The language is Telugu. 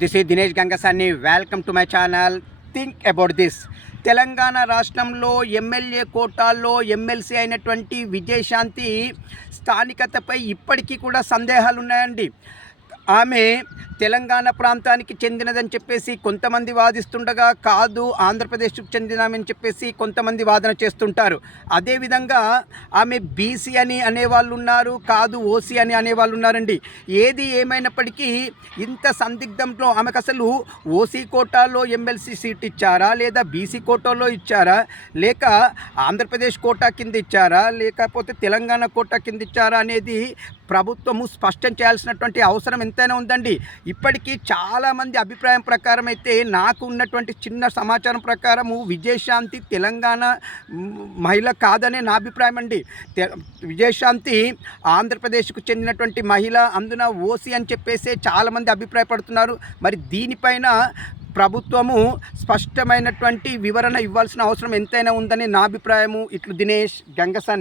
This is Dinesh Gangasani. Welcome to my channel think about this. Telangana రాష్ట్రంలో ఎమ్మెల్యే కోటాల్లో ఎమ్మెల్సీ అయినటువంటి విజయశాంతి స్థానికతపై ఇప్పటికీ కూడా సందేహాలు ఉన్నాయండి. ఆమె తెలంగాణ ప్రాంతానికి చెందినదని చెప్పేసి కొంతమంది వాదిస్తుండగా, కాదు ఆంధ్రప్రదేశ్కు చెందినమని చెప్పేసి కొంతమంది వాదన చేస్తుంటారు. అదేవిధంగా ఆమె బీసీ అని అనేవాళ్ళు ఉన్నారు, కాదు ఓసీ అని అనేవాళ్ళు ఉన్నారండి. ఏది ఏమైనప్పటికీ ఇంత సందిగ్ధంలో ఆమెకు అసలు ఓసీ కోటాలో ఎమ్మెల్సీ సీట్ ఇచ్చారా, లేదా బీసీ కోటాలో ఇచ్చారా, లేక ఆంధ్రప్రదేశ్ కోటా కింద ఇచ్చారా, లేకపోతే తెలంగాణ కోటా కింద ఇచ్చారా అనేది ప్రభుత్వము స్పష్టం చేయాల్సినటువంటి అవసరం ఎంతైనా ఉందండి. ఇప్పటికీ చాలామంది అభిప్రాయం ప్రకారం అయితే, నాకు ఉన్నటువంటి చిన్న సమాచారం ప్రకారము విజయశాంతి తెలంగాణ మహిళ కాదనే నా అభిప్రాయం అండి. విజయశాంతి ఆంధ్రప్రదేశ్కు చెందినటువంటి మహిళ, అందున ఓసీ అని చెప్పేసి చాలామంది అభిప్రాయపడుతున్నారు. మరి దీనిపైన ప్రభుత్వము స్పష్టమైనటువంటి వివరణ ఇవ్వాల్సిన అవసరం ఎంతైనా ఉందని నా అభిప్రాయము. ఇట్లు దినేష్ గంగసాని.